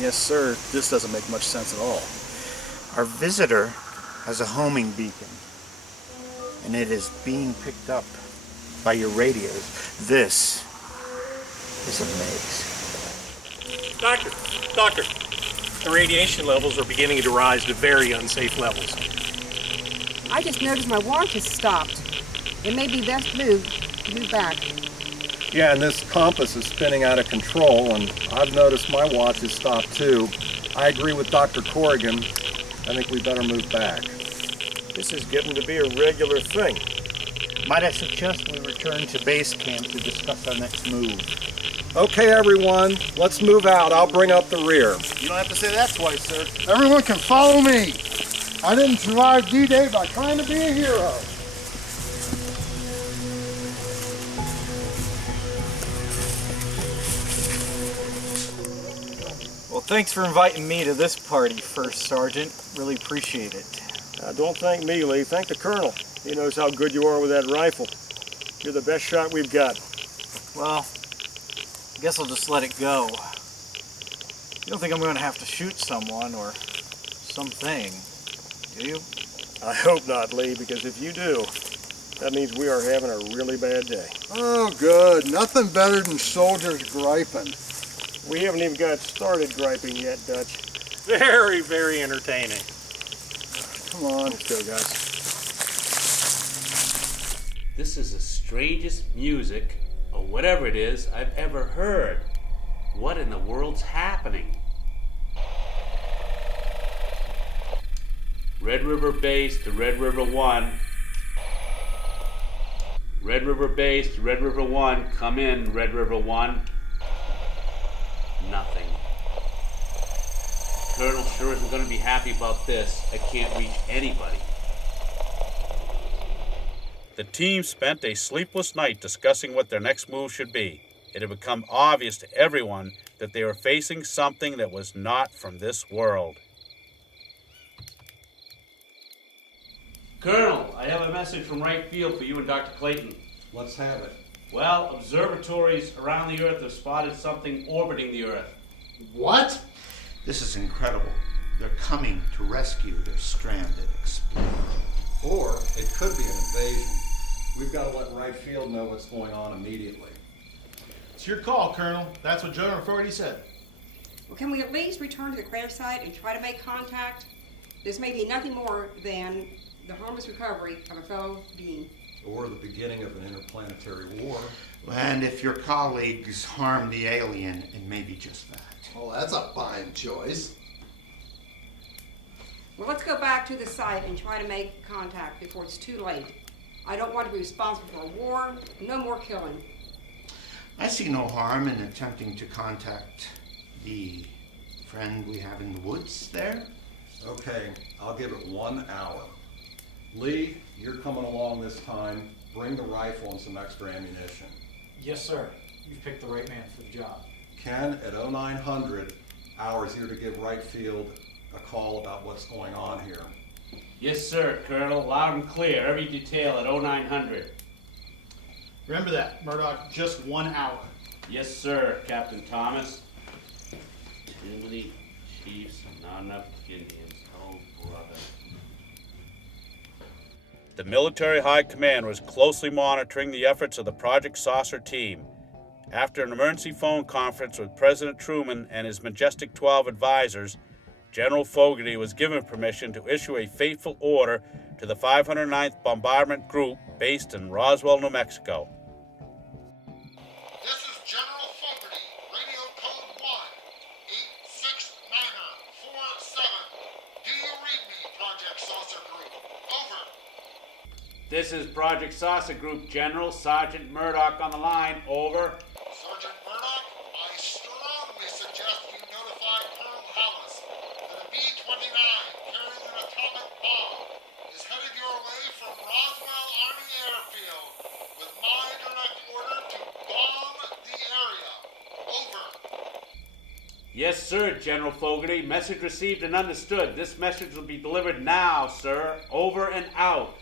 Yes, sir. This doesn't make much sense at all. Our visitor has a homing beacon, and it is being picked up by your radios. This is amazing. Doctor, the radiation levels are beginning to rise to very unsafe levels. I just noticed my watch has stopped. It may be best to move back. Yeah, and this compass is spinning out of control, and I've noticed my watch has stopped too. I agree with Dr. Corrigan. I think we better move back. This is getting to be a regular thing. Might I suggest we return to base camp to discuss our next move? Okay, everyone, let's move out. I'll bring up the rear. You don't have to say that twice, sir. Everyone can follow me. I didn't survive D-Day by trying to be a hero. Well, thanks for inviting me to this party, First Sergeant. Really appreciate it. Don't thank me, Lee. Thank the Colonel. He knows how good you are with that rifle. You're the best shot we've got. Well, I guess I'll just let it go. You don't think I'm going to have to shoot someone or something, do you? I hope not, Lee, because if you do, that means we are having a really bad day. Oh, good. Nothing better than soldiers griping. We haven't even got started griping yet, Dutch. Very, very entertaining. Come on. Let's go, guys. This is the strangest music, or whatever it is, I've ever heard. What in the world's happening? Red River Base to Red River 1. Red River Base to Red River 1. Come in, Red River 1. Nothing. Colonel sure isn't going to be happy about this. I can't reach anybody. The team spent a sleepless night discussing what their next move should be. It had become obvious to everyone that they were facing something that was not from this world. Colonel, I have a message from right field for you and Dr. Clayton. Let's have it. Well, observatories around the Earth have spotted something orbiting the Earth. What? This is incredible. They're coming to rescue their stranded explorer. Or it could be an invasion. We've got to let right field know what's going on immediately. It's your call, Colonel. That's what General Fogarty said. Well, can we at least return to the crash site and try to make contact? This may be nothing more than the harmless recovery of a fellow being. Or the beginning of an interplanetary war. And if your colleagues harm the alien, it may be just that. Well, that's a fine choice. Well, let's go back to the site and try to make contact before it's too late. I don't want to be responsible for a war. No more killing. I see no harm in attempting to contact the friend we have in the woods there. Okay, I'll give it 1 hour. Lee, you're coming along this time. Bring the rifle and some extra ammunition. Yes, sir. You've picked the right man for the job. Ken, at 0900, hours here to give right field a call about what's going on here. Yes, sir, Colonel. Loud and clear. Every detail at 0900. Remember that, Murdoch, just 1 hour. Yes, sir, Captain Thomas. Too many chiefs, not enough Indians. Oh, brother. The military high command was closely monitoring the efforts of the Project Saucer team. After an emergency phone conference with President Truman and his Majestic 12 advisors, General Fogarty was given permission to issue a fateful order to the 509th Bombardment Group based in Roswell, New Mexico. This is General Fogarty, radio code 1-869-47. Do you read me, Project Saucer Group? Over. This is Project Saucer Group, General. Sergeant Murdoch on the line. Over. Sergeant Murdoch, I strongly suggest you notify Colonel Hallis that a B-29 carrying an atomic bomb is headed your way from Roswell Army Airfield with my direct order to bomb the area. Over. Yes, sir, General Fogarty. Message received and understood. This message will be delivered now, sir. Over and out.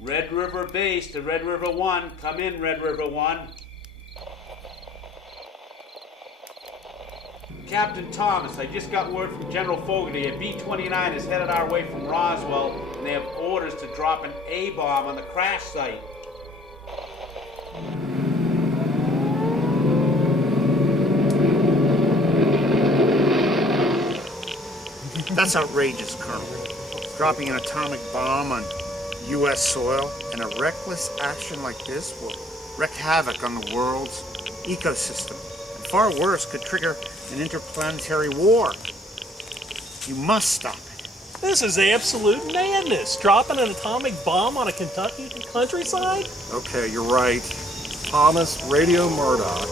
Red River Base to Red River 1. Come in, Red River 1. Captain Thomas, I just got word from General Fogarty. A B-29 is headed our way from Roswell, and they have orders to drop an A-bomb on the crash site. That's outrageous, Colonel. Dropping an atomic bomb on U.S. soil, and a reckless action like this will wreak havoc on the world's ecosystem, and far worse, could trigger an interplanetary war. You must stop it. This is absolute madness. Dropping an atomic bomb on a Kentucky countryside? Okay, you're right. Thomas, radio Murdoch.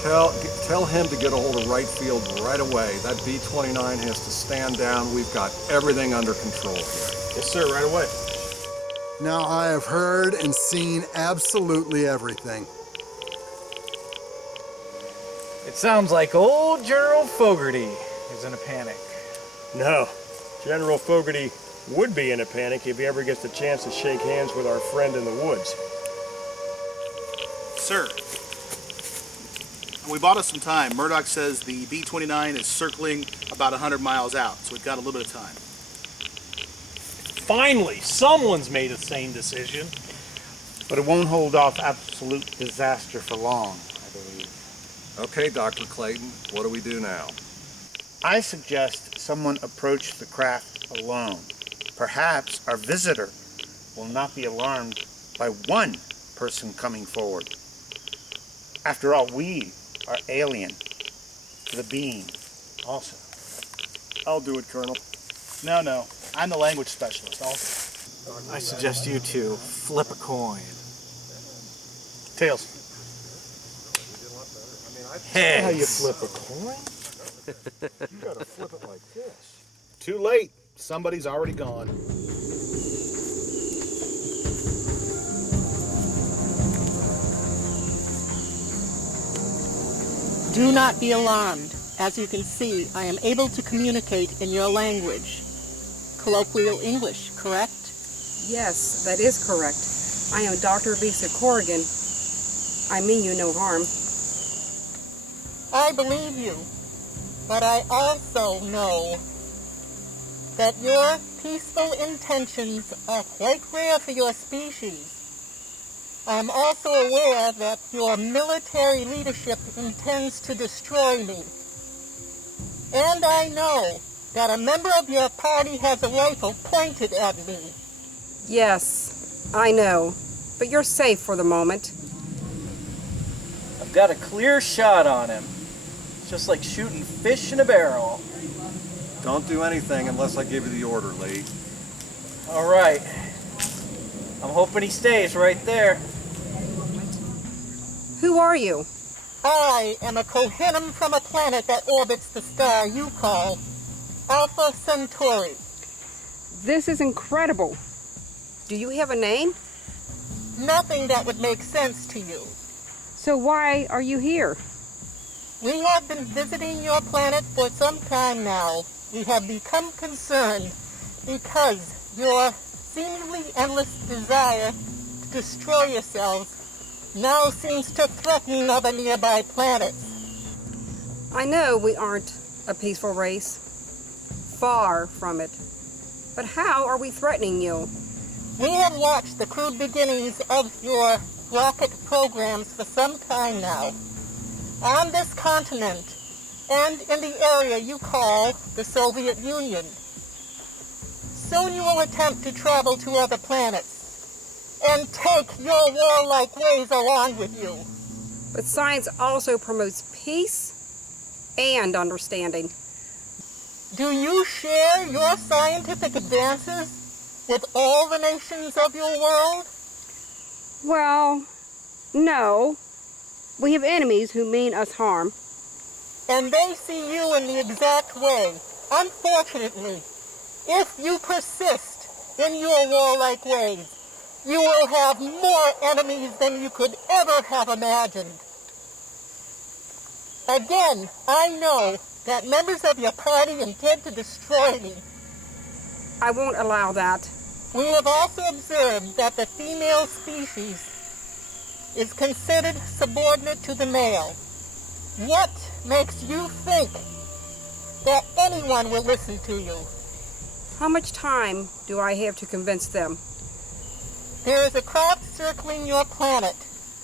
Tell him to get a hold of right field right away. That B-29 has to stand down. We've got everything under control here. Yes, sir, right away. Now I have heard and seen absolutely everything. It sounds like old General Fogarty is in a panic. No, General Fogarty would be in a panic if he ever gets the chance to shake hands with our friend in the woods. Sir, we bought us some time. Murdoch says the B-29 is circling about 100 miles out, so we've got a little bit of time. Finally, someone's made a sane decision. But it won't hold off absolute disaster for long, I believe. Okay, Dr. Clayton, what do we do now? I suggest someone approach the craft alone. Perhaps our visitor will not be alarmed by one person coming forward. After all, we are alien to the being also. I'll do it, Colonel. No, I'm the language specialist. I suggest you two flip a coin. Tails. Heads. How you flip a coin? You gotta flip it like this. Too late. Somebody's already gone. Do not be alarmed. As you can see, I am able to communicate in your language. Colloquial English, correct? Yes, that is correct. I am Dr. Lisa Corrigan. I mean you no harm. I believe you, but I also know that your peaceful intentions are quite rare for your species. I am also aware that your military leadership intends to destroy me. And I know that a member of your party has a rifle pointed at me. Yes, I know, but you're safe for the moment. I've got a clear shot on him. It's just like shooting fish in a barrel. Don't do anything unless I give you the order, Lee. All right. I'm hoping he stays right there. Who are you? I am a Kohenum from a planet that orbits the star you call Alpha Centauri. This is incredible. Do you have a name? Nothing that would make sense to you. So why are you here? We have been visiting your planet for some time now. we have become concerned because your seemingly endless desire to destroy yourselves now seems to threaten other nearby planets. I know we aren't a peaceful race. Far from it. But how are we threatening you? We have watched the crude beginnings of your rocket programs for some time now. On this continent, and in the area you call the Soviet Union. Soon you will attempt to travel to other planets and take your warlike ways along with you. But science also promotes peace and understanding. Do you share your scientific advances with all the nations of your world? Well, no. We have enemies who mean us harm. And they see you in the exact way. Unfortunately, if you persist in your warlike ways, you will have more enemies than you could ever have imagined. Again, I know that members of your party intend to destroy me. I won't allow that. We have also observed that the female species is considered subordinate to the male. What makes you think that anyone will listen to you? How much time do I have to convince them? There is a craft circling your planet.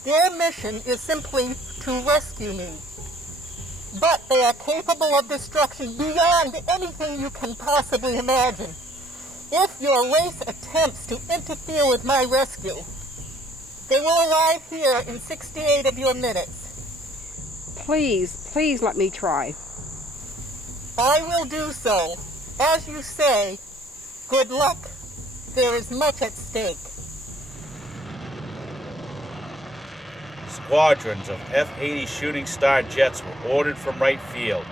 Their mission is simply to rescue me. But they are capable of destruction beyond anything you can possibly imagine. If your race attempts to interfere with my rescue, they will arrive here in 68 of your minutes. Please let me try. I will do so. As you say, good luck. There is much at stake. Squadrons of F-80 Shooting Star jets were ordered from right field.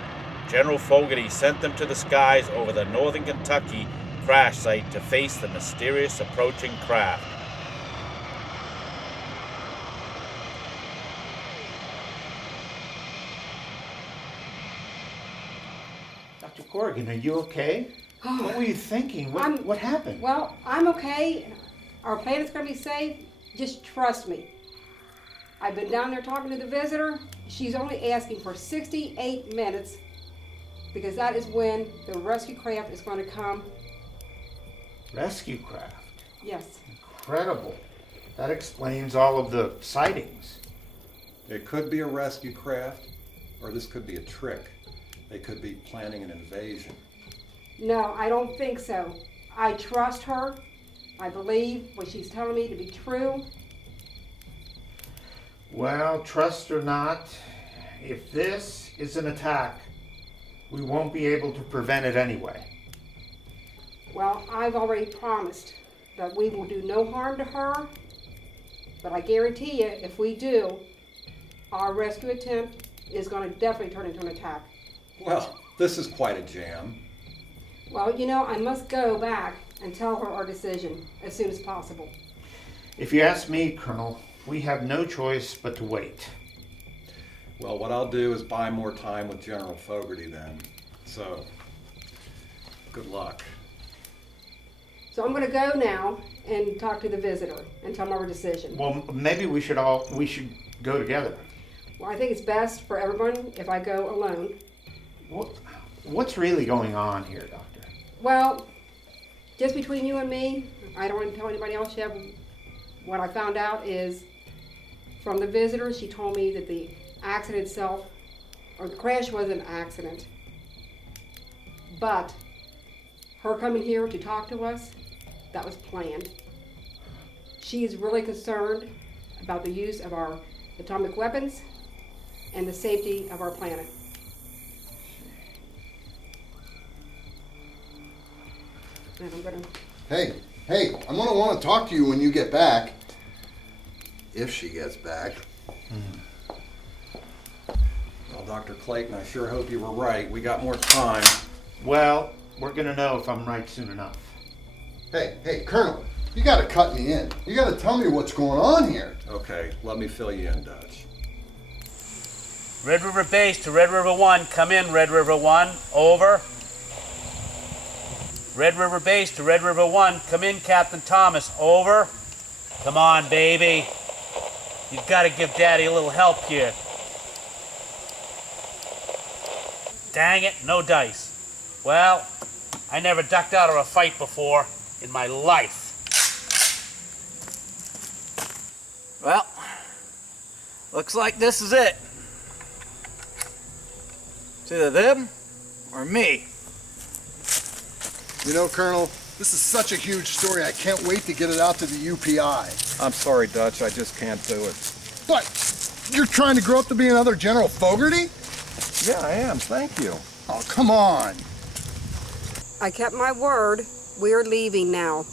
General Fogarty sent them to the skies over the northern Kentucky crash site to face the mysterious approaching craft. Dr. Corrigan, are you okay? What were you thinking? What happened? Well, I'm okay. Our planet's going to be safe. Just trust me. I've been down there talking to the visitor. She's only asking for 68 minutes because that is when the rescue craft is going to come. Rescue craft? Yes. Incredible. That explains all of the sightings. It could be a rescue craft, or this could be a trick. They could be planning an invasion. No, I don't think so. I trust her. I believe what she's telling me to be true. Well, trust or not, if this is an attack, we won't be able to prevent it anyway. Well, I've already promised that we will do no harm to her, but I guarantee you, if we do, our rescue attempt is going to definitely turn into an attack. Well, this is quite a jam. Well, you know, I must go back and tell her our decision as soon as possible. If you ask me, Colonel, we have no choice but to wait. Well, what I'll do is buy more time with General Fogarty then. So, good luck. So I'm going to go now and talk to the visitor and tell them our decision. Well, maybe we should go together. Well, I think it's best for everyone if I go alone. What's really going on here, Doctor? Well, just between you and me, I don't want to tell anybody else yet. What I found out is from the visitor, she told me that the accident itself, or the crash was an accident. But her coming here to talk to us, that was planned. She is really concerned about the use of our atomic weapons and the safety of our planet. And I'm gonna... Hey, I'm gonna want to talk to you when you get back. If she gets back. Well, Dr. Clayton, I sure hope you were right. We got more time. Well, we're gonna know if I'm right soon enough. Hey, Colonel, you gotta cut me in. You gotta tell me what's going on here. Okay, let me fill you in, Dutch. Red River Base to Red River 1. Come in, Red River 1. Over. Red River Base to Red River 1. Come in, Captain Thomas. Over. Come on, baby. You've got to give Daddy a little help here. Dang it, no dice. Well, I never ducked out of a fight before in my life. Well, looks like this is it. It's either them or me. You know, Colonel, this is such a huge story. I can't wait to get it out to the UPI. I'm sorry, Dutch. I just can't do it. What? You're trying to grow up to be another General Fogarty? Yeah, I am. Thank you. Oh, come on. I kept my word. We're leaving now.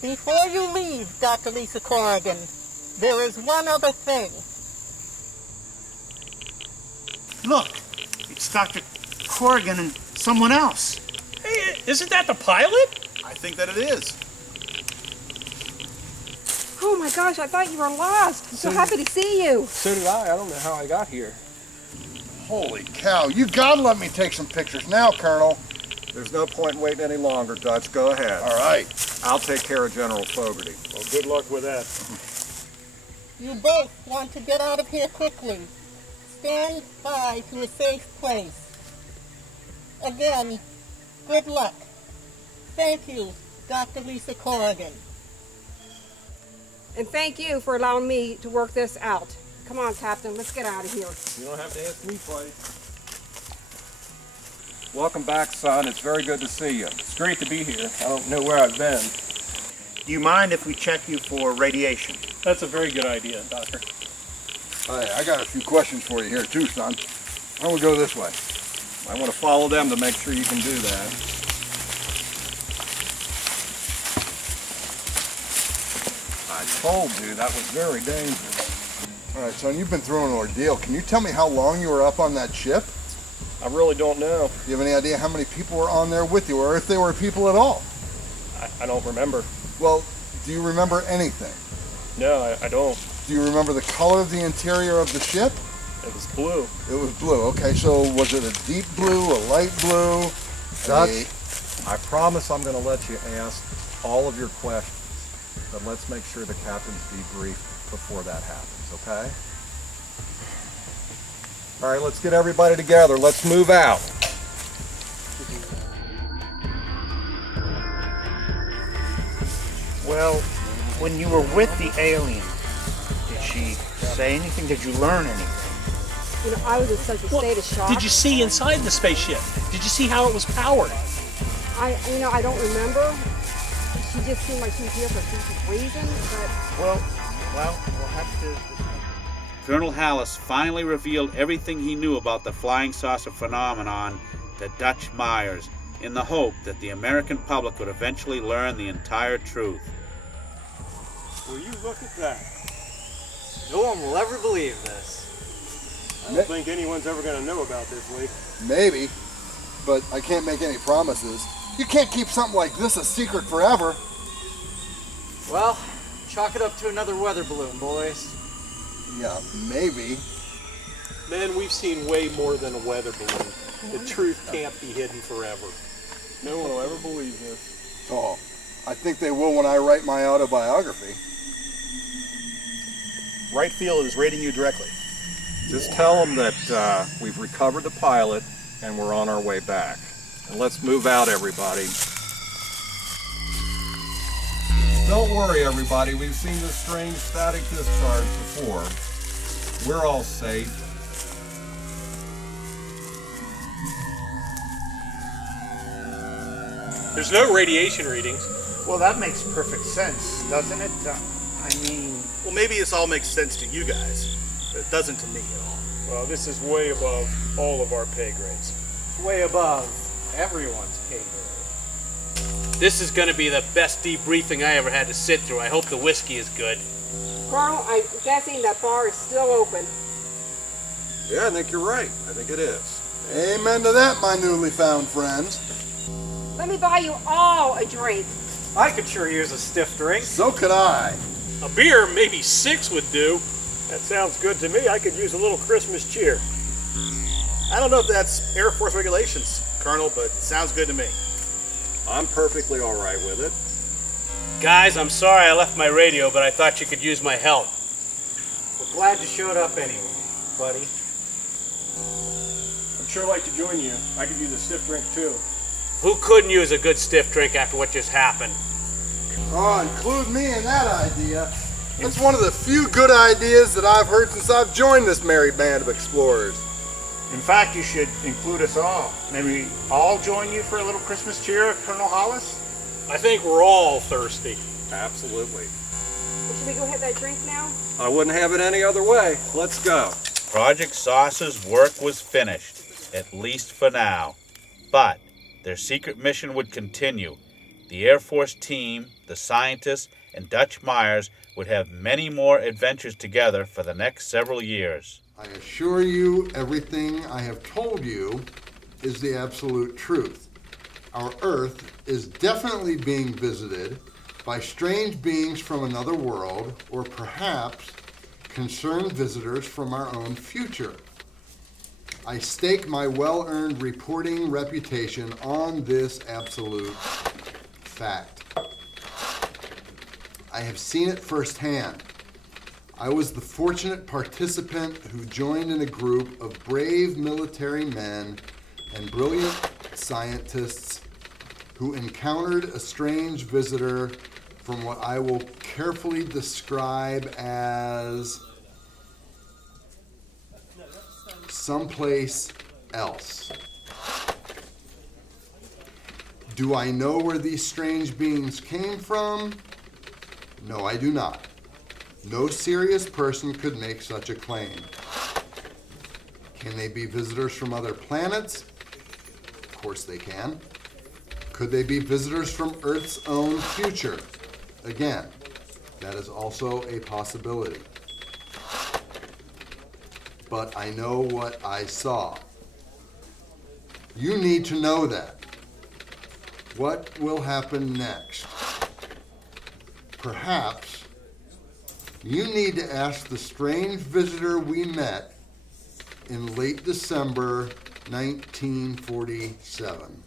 Before you leave, Dr. Lisa Corrigan, there is one other thing. Look, it's Dr. Corrigan and someone else. Hey, isn't that the pilot? I think that it is. Oh my gosh, I thought you were lost. I'm so happy to see you. So did I. I don't know how I got here. Holy cow, you gotta let me take some pictures now, Colonel. There's no point in waiting any longer, Dutch. Go ahead. All right. I'll take care of General Fogarty. Well, good luck with that. You both want to get out of here quickly. Stand by to a safe place. Again, good luck. Thank you, Dr. Lisa Corrigan. And thank you for allowing me to work this out. Come on, Captain, let's get out of here. You don't have to ask me twice. Welcome back, son. It's very good to see you. It's great to be here. I don't know where I've been. Do you mind if we check you for radiation? That's a very good idea, Doctor. Hey, I got a few questions for you here too, son. Why don't we go this way? I want to follow them to make sure you can do that. I told you that was very dangerous. All right, son, you've been through an ordeal. Can you tell me how long you were up on that ship? I really don't know. Do you have any idea how many people were on there with you, or if they were people at all? I don't remember. Well, do you remember anything? No, I don't. Do you remember the color of the interior of the ship? It was blue. It was blue. Okay, so was it a deep blue, a light blue? Dutch, I promise I'm going to let you ask all of your questions, but let's make sure the captain's debriefed before that happens, okay? All right, let's get everybody together. Let's move out. Well, when you were with the alien, did she say anything? Did you learn anything? You know, I was in such a state of shock. Did you see inside the spaceship? Did you see how it was powered? I don't remember. She just seemed like she was here for some reason, but... Well, we'll have to... Colonel Hallis finally revealed everything he knew about the flying saucer phenomenon to Dutch Myers in the hope that the American public would eventually learn the entire truth. Will you look at that? No one will ever believe this. I don't think anyone's ever going to know about this, Lee. Maybe, but I can't make any promises. You can't keep something like this a secret forever. Well, chalk it up to another weather balloon, boys. Yeah, maybe. Men, we've seen way more than a weather balloon. The truth can't be hidden forever. No one will ever believe this. Oh, I think they will when I write my autobiography. Right Field is rating you directly. Just tell them that we've recovered the pilot and we're on our way back. And let's move out, everybody. Don't worry, everybody. We've seen this strange static discharge before. We're all safe. There's no radiation readings. Well, that makes perfect sense, doesn't it? Well, maybe this all makes sense to you guys, but it doesn't to me at all. Well, this is way above all of our pay grades. Way above everyone's pay grade. This is going to be the best debriefing I ever had to sit through. I hope the whiskey is good. Colonel, I'm guessing that bar is still open. Yeah, I think you're right. I think it is. Amen to that, my newly found friends. Let me buy you all a drink. I could sure use a stiff drink. So could I. A beer, maybe 6 would do. That sounds good to me. I could use a little Christmas cheer. I don't know if that's Air Force regulations, Colonel, but it sounds good to me. I'm perfectly all right with it. Guys, I'm sorry I left my radio, but I thought you could use my help. We're glad you showed up anyway, buddy. I'd sure like to join you. I could use a stiff drink too. Who couldn't use a good stiff drink after what just happened? Oh, include me in that idea. That's one of the few good ideas that I've heard since I've joined this merry band of explorers. In fact, you should include us all. Maybe all join you for a little Christmas cheer, Colonel Hollis? I think we're all thirsty. Absolutely. Well, should we go have that drink now? I wouldn't have it any other way. Let's go. Project Saucer's work was finished, at least for now. But their secret mission would continue. The Air Force team, the scientists, and Dutch Myers would have many more adventures together for the next several years. I assure you, everything I have told you is the absolute truth. Our Earth is definitely being visited by strange beings from another world, or perhaps concerned visitors from our own future. I stake my well-earned reporting reputation on this absolute fact. I have seen it firsthand. I was the fortunate participant who joined in a group of brave military men and brilliant scientists who encountered a strange visitor from what I will carefully describe as someplace else. Do I know where these strange beings came from? No, I do not. No serious person could make such a claim. Can they be visitors from other planets? Of course they can. Could they be visitors from Earth's own future? Again, that is also a possibility. But I know what I saw. You need to know that. What will happen next? Perhaps you need to ask the strange visitor we met in late December 1947.